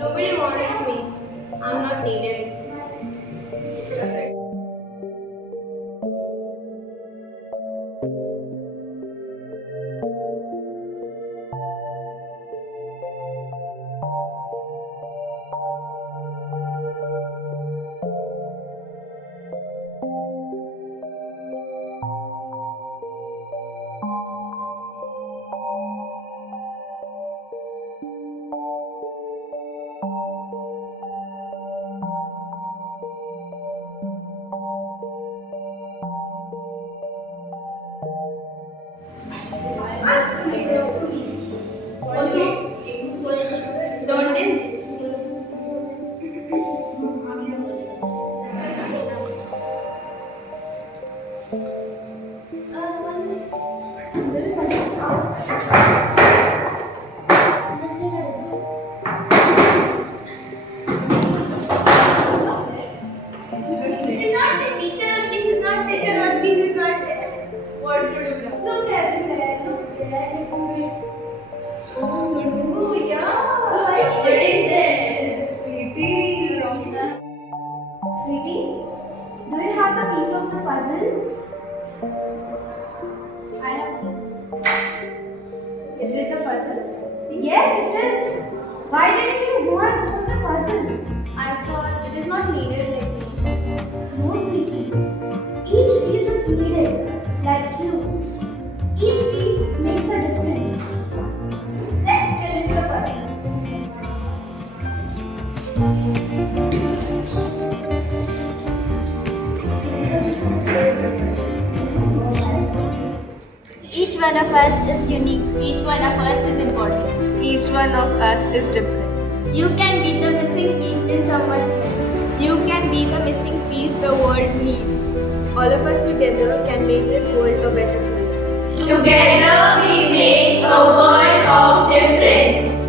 Nobody wants me. I'm not needed. Don't dance. Sweetie, do you have the piece of the puzzle? I have this. Is it a puzzle? Yes, it is. Why didn't you go and solve the puzzle? I thought it is not needed like me. No, sweetie. Each piece is needed, like you. Each piece makes a difference. Let's finish the puzzle. Each one of us is unique. Each one of us is important. Each one of us is different. You can be the missing piece in someone's life. You can be the missing piece the world needs. All of us together can make this world a better place. Together we make a world of difference.